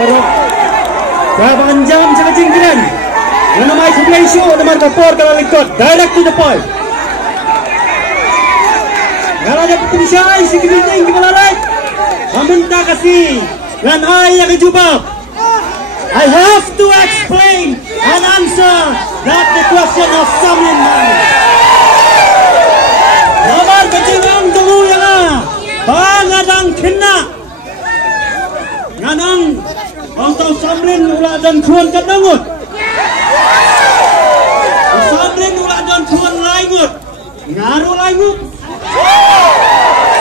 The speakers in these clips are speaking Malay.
Pero Berapa jam sa kajingkiran. Una may suplensyo, naman kapor ka lingkod. Direct to the point. Kalau ada pemisah, si kebiting di malalai. Meminta kasih dan ayah kejubab. I have to explain and answer that the question of Samlin Man. Namar kejingang tunggu yang bangadang kena. Nganang untuk Samlin ulah dan kuan kedangut. Samlin ulah dan kuan laingut. Ngaruh laingut.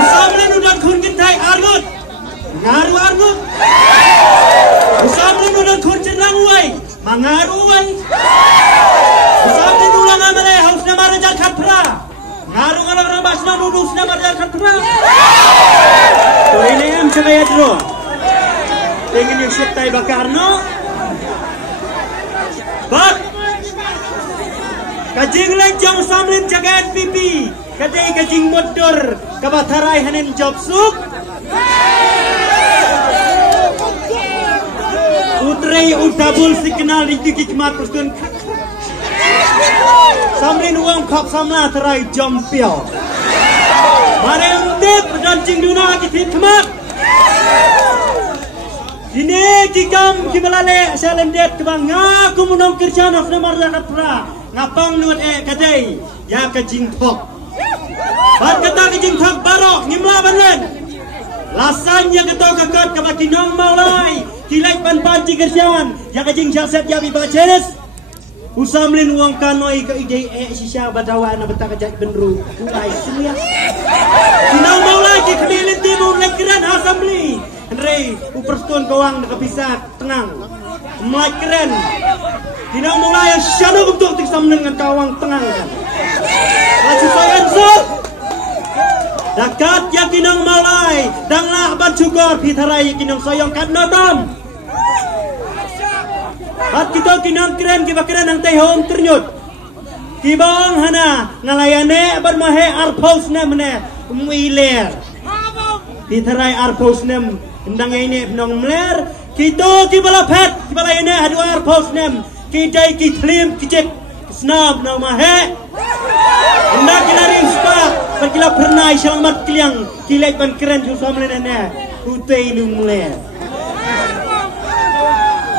Samlin udah kun kintai argut. Ngaruh argut. Samlin udah kun cenang uai. Mangaruh uai. Samlin ulah ngamale haus nama raja khatra. Ngaruh ngalang rabasna dudus nama raja khatra. To ini em cakaya dulu. Ingin yang syaitai bakar no. Bak. Kajing lenjong Samlin jaga NPP. Kadai kajing motor kabatharai hanen job suk. Utrai utabul signal itu kikmat pustun. Samlin uang kap samla terai jompio. Mare undip dan cingduna kitit kemak. Ini kikam kibalale salendet kebang ngaku menong kerjaan of namar zakat pra. Ngapang nuat kadai ya kajing tok. Bar kata kejing thak barok ngimla banlen. Lasanya ketau kakat kabakinong maulai. Kilai pan kerjaan. Ya kejing jaset ya bibaces. Usamlin uang kanoi ke ide sisya badawa na betaka jak benru. Ulai semua. Kinong maulai kikmilin timur lekran asambli. Henry uperstun kawang nakapisat tenang. Mulai keren. Kinong maulai syanu untuk tik samlin dengan kawang tenang. Laju sayan sok. Dakat ya kinong malai danglah ban cukor pitharai kinong soyong kat nodom. Hat kita kinong keren kiba keren ang tehom ternyut. Kibang hana ngalayane bermahe arpos nemne muiler. Pitharai arpos nem ndang ini nong mler kito kibala pet kibala ini adu arpos nem kidai kitlim kicek snab nong mahe. Hendak kilarin spa perkila pernah selamat kiliang kilai pan keren ju Samlin ane utei lumle.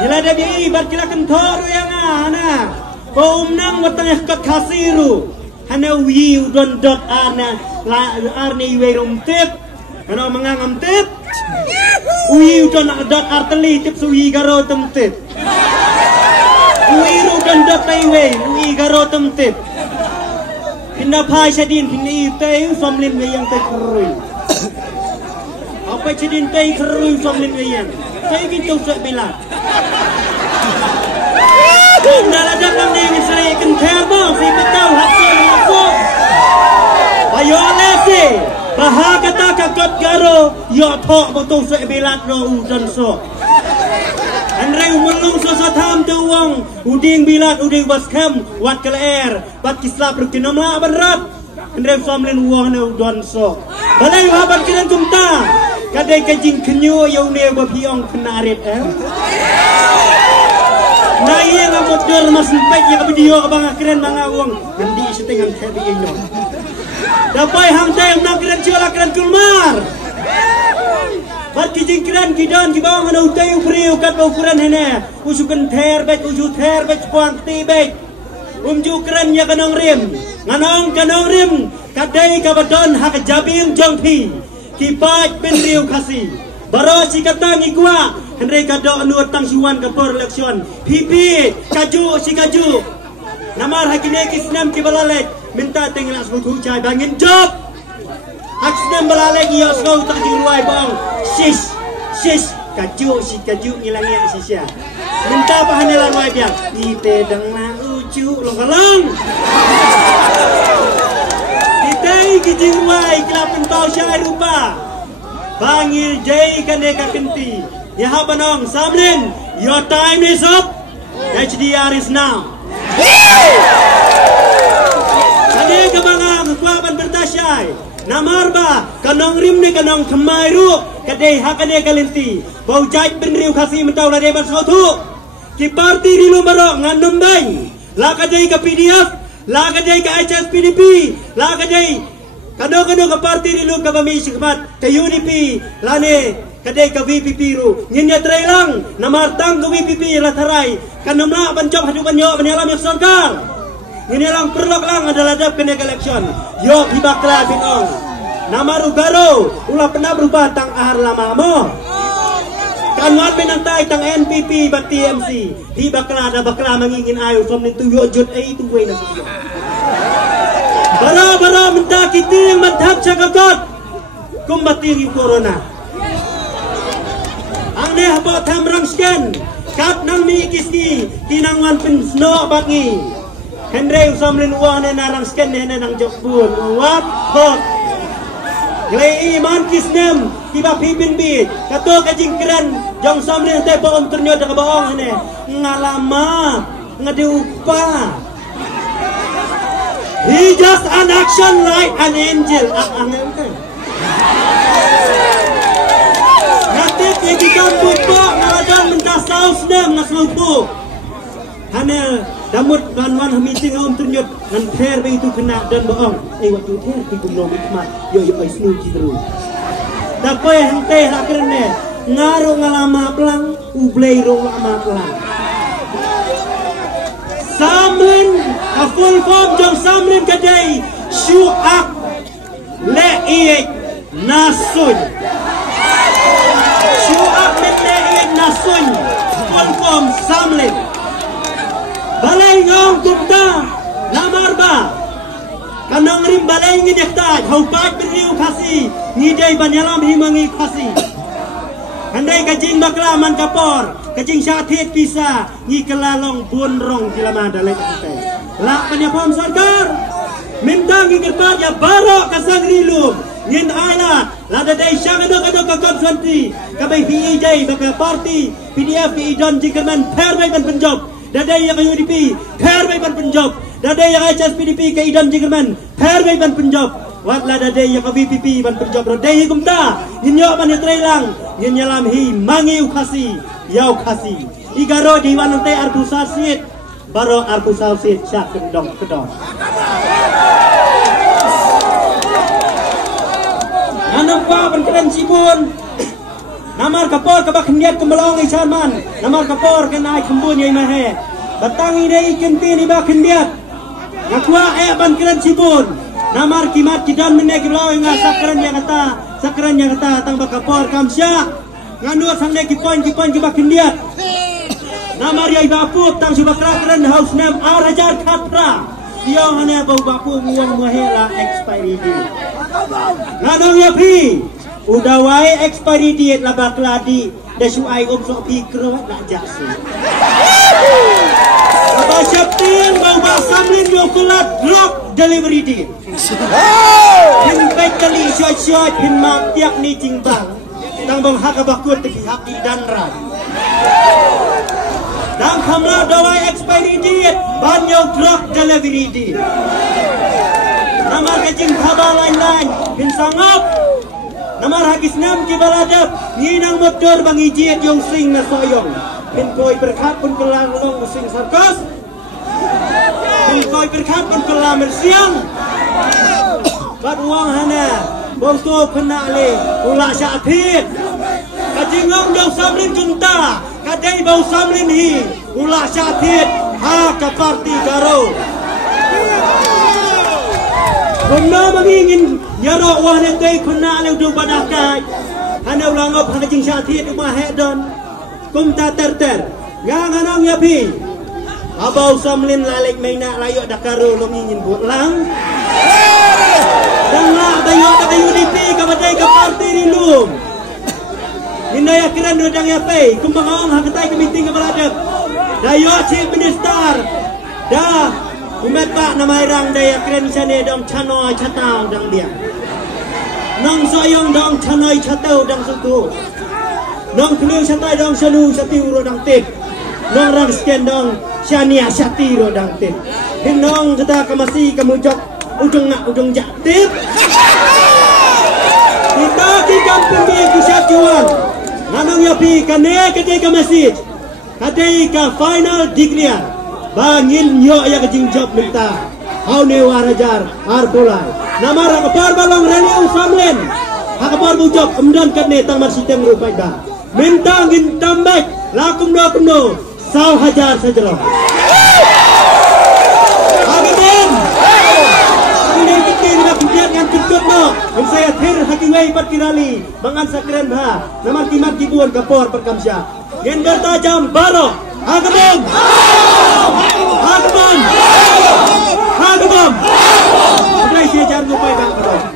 Jila ada bi perkila kentor yang ana. Paumnang watang kat khasiru. Hana wi udon dot ana la arni we rum tip. Hana mangangam tip. Wi udon dot arteli tip suwi garo tem tip. Wi udon dot tai we wi garo tem tip. Pindah pai sedin pindah itu Samlin yang terkerui. Apa sedin terkerui Samlin yang? Saya gitu sok bilang. Dah ada kami yang saya kental bang, saya betul hasil masuk. Ayo lesi, bahag kata kakot garo, yo thok betul sok bilang ro dan sok. Andre umulung sosatam tu wong uding bilat uding baskem wat kelair bat kisla perkinamla berat Andre Samlin wong ne udon sok balai haban kiran kumta kadai kajing kenyu yang ne bapiong kenarit na iya ngamot dur mas pek ya video abang akhiran manga wong ngendi setengah heavy inyo dapai hamdai nak kiran ciola kiran kulmar Bat kijing kiran kidon kibawang ana utay upriu kat ukuran hene usukan ther bet uju ther bet puang ti bet umju kiran ya kanong rim nganong kanong rim kadai kabadon hak jabing jongpi kipat ben riu kasi baro si katang ikwa henry kado anu tang siwan kapor eleksyon pipi kaju si kaju namar hakine kisnam kibalalet minta tenglas buku cai bangin job Aksnem belalai ia sekau tak diruai bang. Sis, kaju si kaju ngilangnya sisya. Minta pahannya laruai dia. Ite denglah ucu long. Ite kijiruai kelapin pau syai rupa. Bangil jai kaneka kenti. Ya banong Samlin, your time is up. HDR is now. Kane kebangang kuaban bertasyai. Namarba kanong rim ni kanong kemai ru kadai hakane kalinti bau jait ben riu kasi mentau la debat sotu ki parti rilu baro ngandum bang la kadai ka PDF la kadai ka HSPDP la kadai kano ka parti rilu ka bami sikmat ka UDP lane kadai ka VPP ru nginya trai lang namartang ka VPP la tarai kanumna bancok hadu banyo banyalam yak sarkar ini lang perlok lang adalah dap kena election. Yo hibakla binong. Namaru garo ulah pernah berubah tang ahar lama mo. Kanwan menantai tang NPP bat TMC. Hibakla ada bakla mangingin ayo som nin tuyo jut itu way na tuyo. Bara minta kita yang madhab cakakot. Kumbati corona. Ang ne haba tamrang sken. Kat nang mi kisni kinangwan pin sno bangi. Henry usamlin uang na narang sken na nang jokbun. What? Hot. Glay iman kisnem tiba pipin bit. Kato kajing keren jong samlin te baon ternyo da kabaong ne. Ngalama ngadiupa. He just an action like an angel. Natik yang kita buka ngaladang minta saus nem naslupu. Hana damut wan meeting om ternyut nan fair be itu kena dan bohong waktu fair di gumno mikmat yo ai snu citru dapoy hante hakrene ngaro ngalama pelang ublei ro lama pelang samlin a full form jong samlin kadai shu ak le i nasun shu ak le i nasun full form samlin balai ngong kumta namarba kanong rim balai ngidekta haupat beriu khasi ngidai banyalam himangi khasi handai kajing bakla man kapor kajing syathit bisa ngi kelalong bun rong kilama dalai kate la penyapom sarkar minta ngi kerpa ya baro kasang rilum ngin ala la dai syagado kado ka konfronti kabai pi dai baka party PDF idon jikaman perbai ban penjob dadai yang UDP perbai ban penjob dadai yang HSPDP ke idam jikaman perbai ban penjob watla dadai yang VPP ban penjob dadai kumta nginyo ban trailang nginyalam hi mangiu khasi yau khasi igaro diwan te arbu sasit baro arbu sasit syak kedong anampa ban keren sibun namar kapor kabak hendiat kemelong ichaman namar kapor kenai kembun yai mahe batang ide ikan pini bak hendiat ngakwa ban keren sibun namar kimat kidan mene kiblau nga sakran yang kata tang bak kapor kamsya ngandua sangde kipoin kibak hendiat namar yai bapu tang subakra keren house name arajar khatra dia hanya bau bapu uang mahela expiry date ngadong yapi udah wae expiry date lah bakladi dasu ai sok pikro nak jasu apa syaptin bau basamlin yo kulat drop delivery date hin baik kali syoi hin mak tiak ni jingbang tang bang hak bakut teki hak dan ran dan kamla dawai expiry date banyo drop delivery date nama kajing khabar lain hin sangap namar hagis nam ki baladap nginang motor bang ijiet yung sing na soyong hin koy berkat pun kelar long sing sarkas hin koy berkat pun kelar mersiang bat uang hana bongto kena le ula syathit kajingong dong samlin junta kadai bau samlin hi ula syathit ha ka parti garo Kumna mangingin nyaro wahne tei kuna le du badakai hana ulangop hana jing syathit uma hedon kum ta ter nganganong yapi abau samlin lalek maina layok dakaro longingin buat lang dan la bayo ta UDP ka badai ka parti rilum Nindaya kiran rodang yapai kumbangong hakatai ka meeting ka baladap dayo chief minister dah umat pak nama irang daya keren sane dong chanoi chatau dang dia nong soyong dong chanoi chatau dang sutu nong kelu chatai dong shanu satiu ro dang tip nong rang sken dong shania shati ro dang tip nong kata kamasi kamujok ujung nak ujung jak tip pembi kusat jual. Nanang yapi kane ketika masjid. Ketika final declare. Bangin yo ya kejing job minta. Hau ne warajar arbolai. Nama rakapar balong reliu samlen. Hakapar bujok kemudian kene tang marsiteng rupai dah. Minta ngin tambah lakum do sau hajar saja. Agamen. Ini kita nak kemudian yang kutut no. Yang saya thir hakiwai patkirali. Mangan sakren ha. Nama timat kibuan kapor perkamsya. Yang bertajam barok. Agamen. Agamen. Agamen. Sudah saya jangan lupa